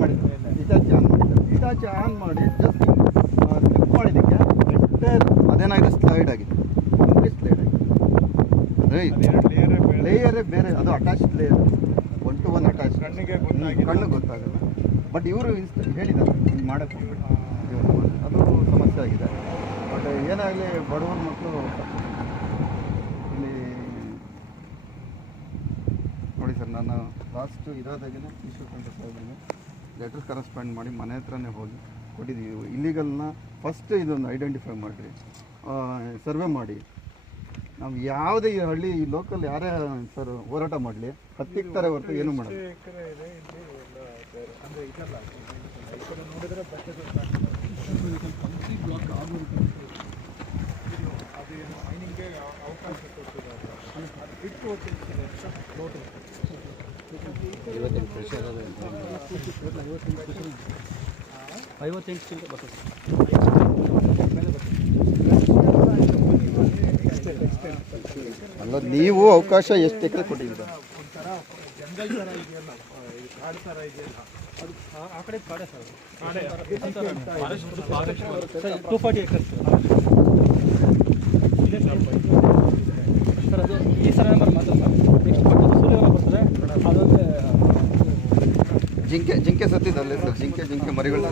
ಮಾಡಿದ್ದಾರೆ, Hitachi on ಮಾಡಿ just click ಮಾಡಿದ್ದಕ್ಕೆ ಎಂಟೈರ್ ಅದೇನಾಗಿದೆ ಸ್ಲೈಡ್ ಆಗಿದೆ, ಕಂಪ್ಲೀಟ್ ಸ್ಲೈಡ್ ಆಗಿದೆ. ಅಂದರೆ ಲೇಯರೇ ಬೇರೆ, ಅದು ಅಟ್ಯಾಚ್ಡ್ ಲೇಯರ್, 1 to 1 ಅಟ್ಯಾಚ್, ಕಣ್ಣು ಗೊತ್ತಾಗಲ್ಲ. ಬಟ್ ಇವರು ಹೇಳಿದ್ದಾರೆ ಹಿಂಗೆ ಮಾಡೋಕ್ಕೆ ಹೋಗ್ಬಿಟ್ಟು, ಅದು ಸಮಸ್ಯೆ ಆಗಿದೆ. ಬಟ್ ಏನಾಗಲಿ ಬಡವರ ಮಕ್ಕಳು ಇಲ್ಲಿ ನೋಡಿ ಸರ್, ನಾನು ಲಾಸ್ಟ್ ಇದಾದಾಗೇ ಈಶ್ವರಚಂದ್ರ ಸಾಹೇಬ್ರಿಗೆ ಲೆಟರ್ ಕರೆಸ್ಪಾಂಡ್ ಮಾಡಿ ಮನೆ ಹತ್ರನೇ ಹೋಗಿ ಕೊಟ್ಟಿದ್ದೀವಿ. ಇಲ್ಲಿಗಲ್ನ ಫಸ್ಟ್ ಇದೊಂದು ಐಡೆಂಟಿಫೈ ಮಾಡಿರಿ, ಸರ್ವೆ ಮಾಡಿ. ನಾವು ಯಾವುದೇ ಈ ಹಳ್ಳಿ ಈ ಲೋಕಲ್ ಯಾರೇ ಸರ್ ಹೋರಾಟ ಮಾಡಲಿ ಹತ್ತಿಕ್ತಾರೆ ಹೊರತು ಏನು ಮಾಡೋದು. ಅಲ್ಲ, ನೀವು ಅವಕಾಶ ಎಷ್ಟು ಎಕರೆ ಕೊಟ್ಟಿದ್ದೀರಾ? ಜಿಂಕೆ ಸತ್ತಿದ್ದಲ್ಲೇ ಸರ್, ಜಿಂಕೆ ಮರಿಗಳನ್ನ